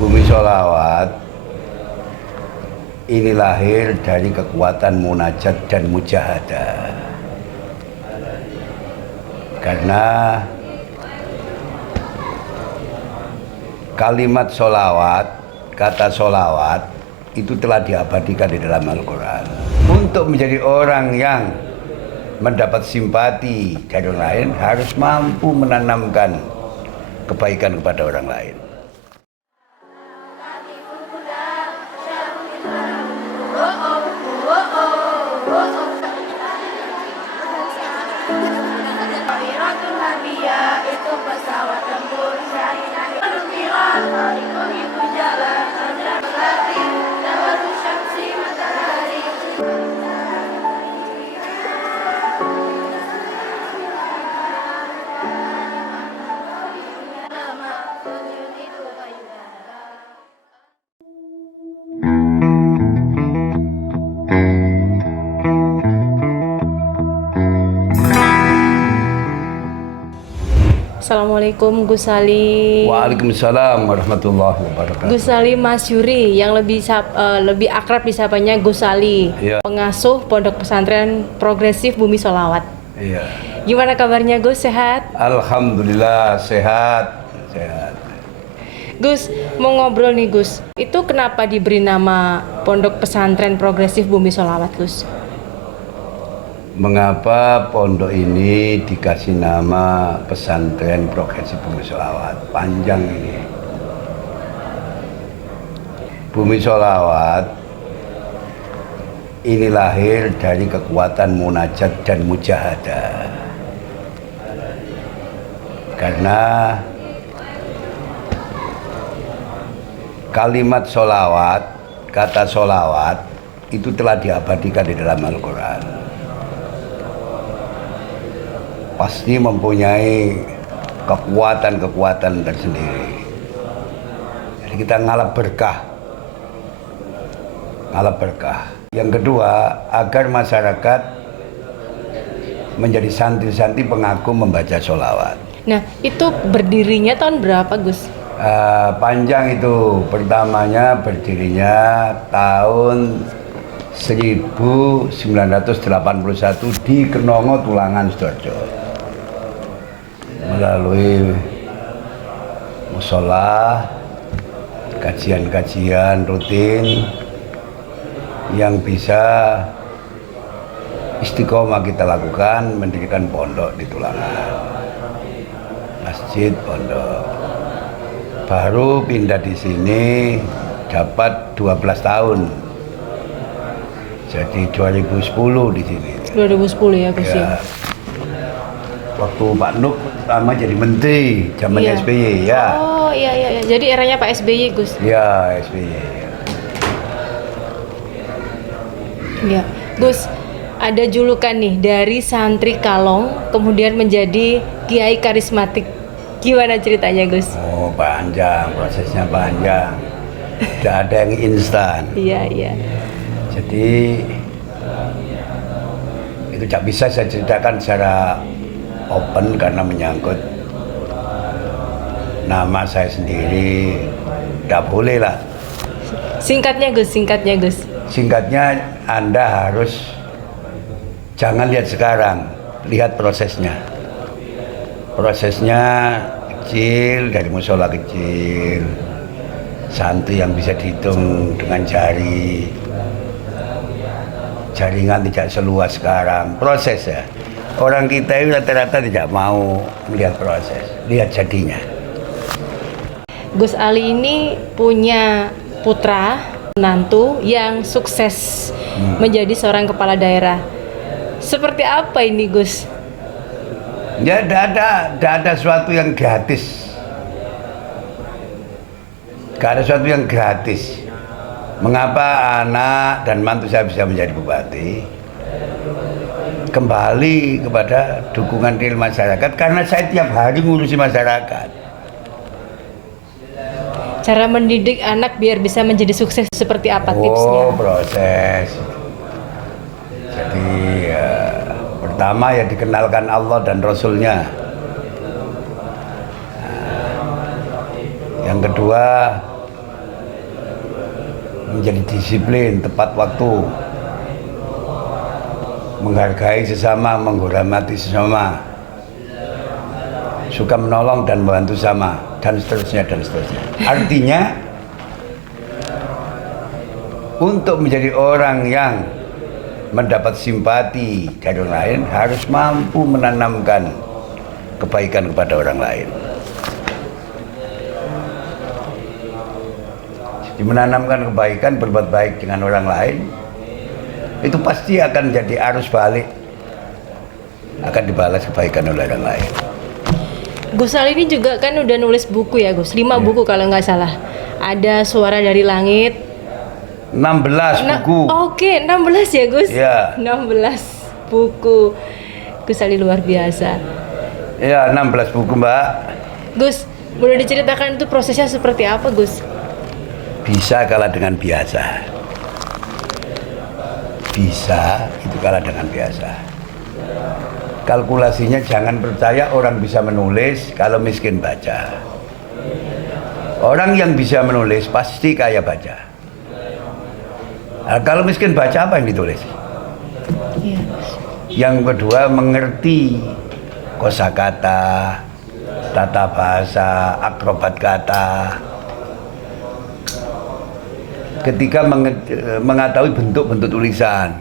Bumi Sholawat ini lahir dari kekuatan munajat dan mujahadah. Karena kalimat sholawat, kata sholawat itu telah diabadikan di dalam Al-Quran. Untuk menjadi orang yang mendapat simpati dari orang lain harus mampu menanamkan kebaikan kepada orang lain. Itu pesawat tempur syariah menukilkan itu jalan berlatih dalam syamsi matahari. Nama tujuan itu payudara. Assalamualaikum Gus Ali. Waalaikumsalam warahmatullahi wabarakatuh. Gus Ali Mas Yuri yang lebih akrab disapanya Gus Ali, Iya. pengasuh Pondok Pesantren Progresif Bumi Sholawat. Iya. Gimana kabarnya Gus? Sehat? Alhamdulillah sehat. Gus, mau ngobrol nih Gus. Itu kenapa diberi nama Pondok Pesantren Progresif Bumi Sholawat Gus? Mengapa pondok ini dikasih nama Pesantren Progresif Bumi Sholawat? Panjang ini. Bumi Sholawat ini lahir dari kekuatan munajat dan mujahadah. Karena kalimat sholawat, kata sholawat itu telah diabadikan di dalam Al-Quran. Pasti mempunyai kekuatan tersendiri. Jadi kita ngalap berkah. Yang kedua, agar masyarakat menjadi santri-santri pengaku membaca sholawat. Nah, itu berdirinya tahun berapa Gus? Panjang itu, pertamanya berdirinya tahun 1981 di Kenongo Tulangan Sidoarjo. Melalui musola, kajian-kajian rutin yang bisa istiqomah kita lakukan, mendirikan pondok di Tulangan, masjid pondok. Baru pindah di sini dapat 12 tahun. Jadi 2010 di sini. 2010 ya Gus ya. Waktu Pak Nuk pertama jadi menteri zaman Iya. SBY ya. Oh iya. Jadi eranya Pak SBY Gus. Ya SBY. Ya, Gus, ada julukan nih dari santri kalong kemudian menjadi kiai karismatik. Gimana ceritanya, Gus? Oh panjang, prosesnya panjang. Tidak ada yang instan. Iya. Jadi itu tidak bisa saya ceritakan secara open karena menyangkut nama saya sendiri. Tidak boleh lah. Singkatnya, Gus. Singkatnya, Anda harus jangan lihat sekarang, lihat prosesnya. Prosesnya kecil, dari musola kecil, santri yang bisa dihitung dengan jari, jaringan tidak seluas sekarang. Proses ya. Orang kita itu rata-rata tidak mau melihat proses, lihat jadinya. Gus Ali ini punya putra, menantu yang sukses menjadi seorang kepala daerah. Seperti apa ini, Gus? Ya, tidak ada sesuatu yang gratis. Tidak ada sesuatu yang gratis. Mengapa anak dan mantu saya bisa menjadi bupati? Kembali kepada dukungan real masyarakat, karena saya tiap hari ngurusi masyarakat. Cara mendidik anak biar bisa menjadi sukses seperti apa tipsnya? Proses. Jadi pertama ya dikenalkan Allah dan Rasulnya. Yang kedua menjadi disiplin, tepat waktu, menghargai sesama, menghormati sesama, suka menolong dan membantu sama, dan seterusnya dan seterusnya. Artinya untuk menjadi orang yang mendapat simpati dari orang lain harus mampu menanamkan kebaikan kepada orang lain. Jadi menanamkan kebaikan, berbuat baik dengan orang lain, itu pasti akan jadi arus balik, akan dibalas kebaikan oleh orang lain. Gus Ali ini juga kan udah nulis buku ya Gus, 5 buku kalau nggak salah. Ada Suara dari Langit, 16 buku. Oke, 16 ya Gus? Ya. 16 buku. Gus Ali luar biasa. Ya, 16 buku Mbak. Gus, boleh diceritakan itu prosesnya seperti apa Gus? Bisa kalah dengan biasa. Bisa itu kalah dengan biasa. Kalkulasinya jangan percaya orang bisa menulis kalau miskin baca. Orang yang bisa menulis pasti kaya baca. Nah, kalau miskin baca apa yang ditulis? Iya. Yang kedua mengerti kosakata, tata bahasa, akrobat kata. Ketika mengetahui bentuk-bentuk tulisan,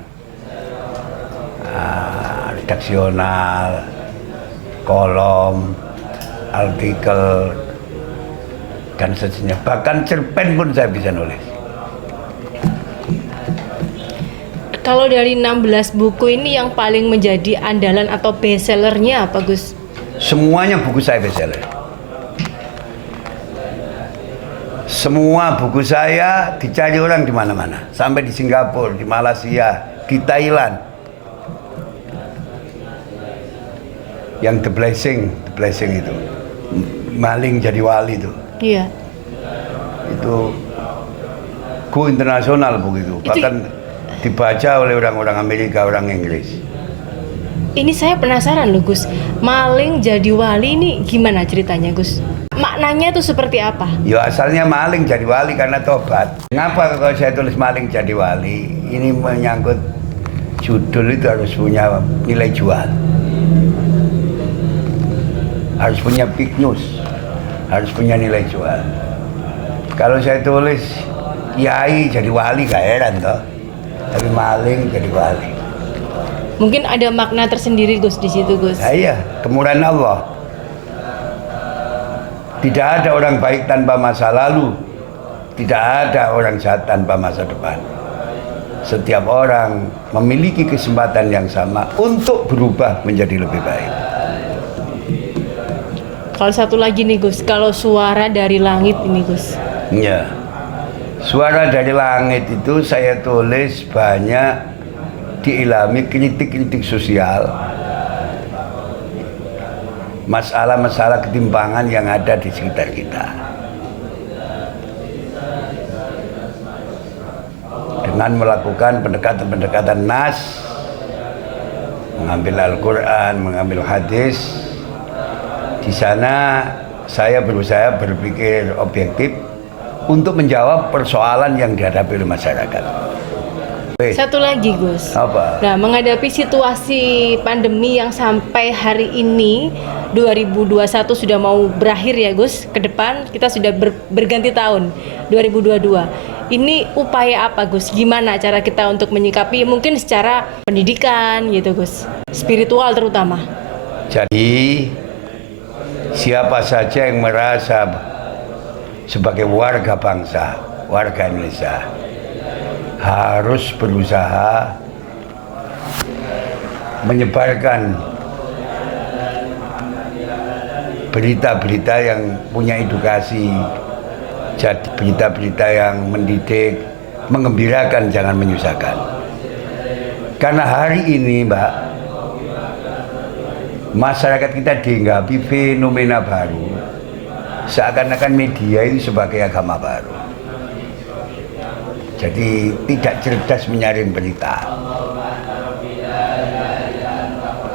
redaksional, kolom, artikel, dan seterusnya. Bahkan cerpen pun saya bisa nulis. Kalau dari 16 buku ini yang paling menjadi andalan atau bestsellernya apa Gus? Semuanya buku saya bestseller. Semua buku saya dicari orang di mana-mana, sampai di Singapura, di Malaysia, di Thailand. Yang The Blessing itu, maling jadi wali itu. Iya. Itu go internasional buku itu, bahkan dibaca oleh orang-orang Amerika, orang Inggris. Ini saya penasaran loh Gus, maling jadi wali ini gimana ceritanya Gus? Maknanya itu seperti apa? Ya asalnya maling jadi wali karena tobat. Kenapa kalau saya tulis maling jadi wali? Ini menyangkut judul itu harus punya nilai jual. Harus punya big news. Harus punya nilai jual. Kalau saya tulis kiai jadi wali gak heran toh. Tapi maling jadi wali. Mungkin ada makna tersendiri Gus di situ Gus. Nah, iya, kemurahan Allah. Tidak ada orang baik tanpa masa lalu. Tidak ada orang jahat tanpa masa depan. Setiap orang memiliki kesempatan yang sama untuk berubah menjadi lebih baik. Kalau satu lagi nih Gus, kalau Suara dari Langit ini Gus. Ya. Suara dari Langit itu saya tulis banyak diilhami kritik-kritik sosial, masalah-masalah ketimpangan yang ada di sekitar kita. Dengan melakukan pendekatan-pendekatan nas, mengambil Al-Quran, mengambil hadis, di sana saya berusaha berpikir objektif untuk menjawab persoalan yang dihadapi oleh masyarakat. Satu lagi Gus. Apa? Nah, menghadapi situasi pandemi yang sampai hari ini 2021 sudah mau berakhir ya Gus. Ke depan kita sudah berganti tahun 2022. Ini upaya apa Gus? Gimana cara kita untuk menyikapi mungkin secara pendidikan gitu Gus. Spiritual terutama. Jadi siapa saja yang merasa sebagai warga bangsa, warga Indonesia harus berusaha menyebarkan berita-berita yang punya edukasi, jadi berita-berita yang mendidik, menggembirakan, jangan menyusahkan. Karena hari ini Mbak, masyarakat kita dihinggapi fenomena baru, seakan-akan media itu sebagai agama baru. Jadi tidak cerdas menyaring berita,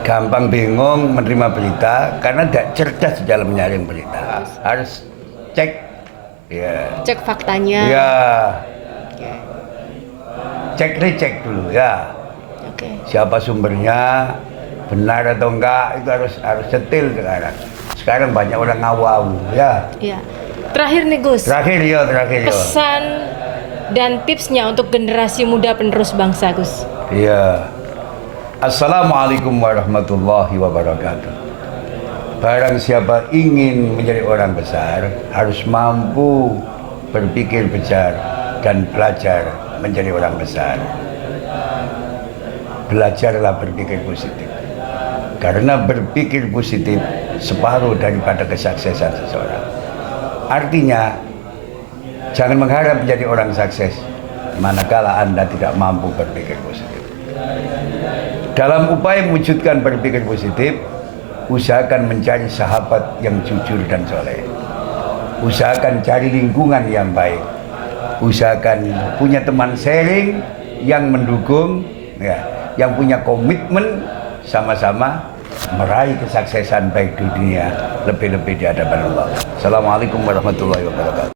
gampang bingung menerima berita karena tidak cerdas di dalam menyaring berita. Harus cek, ya. Cek faktanya. Ya. Oke. cek recek dulu ya. Oke. Siapa sumbernya, benar atau enggak, itu harus detail sekarang. Sekarang banyak orang ngawau ya. Ya. Terakhir nih Gus, Terakhir ya. pesan dan tipsnya untuk generasi muda penerus bangsa Gus. Iya. Assalamualaikum warahmatullahi wabarakatuh. Barang siapa ingin menjadi orang besar harus mampu berpikir besar dan belajar menjadi orang besar. Belajarlah berpikir positif. Karena berpikir positif separuh daripada kesuksesan seseorang. Artinya, jangan mengharap menjadi orang sukses manakala Anda tidak mampu berpikir positif. Dalam upaya mewujudkan berpikir positif, usahakan mencari sahabat yang jujur dan soleh. Usahakan cari lingkungan yang baik. Usahakan punya teman sharing yang mendukung, ya, yang punya komitmen sama-sama meraih kesuksesan baik di dunia, lebih-lebih di hadapan Allah. Assalamualaikum warahmatullahi wabarakatuh.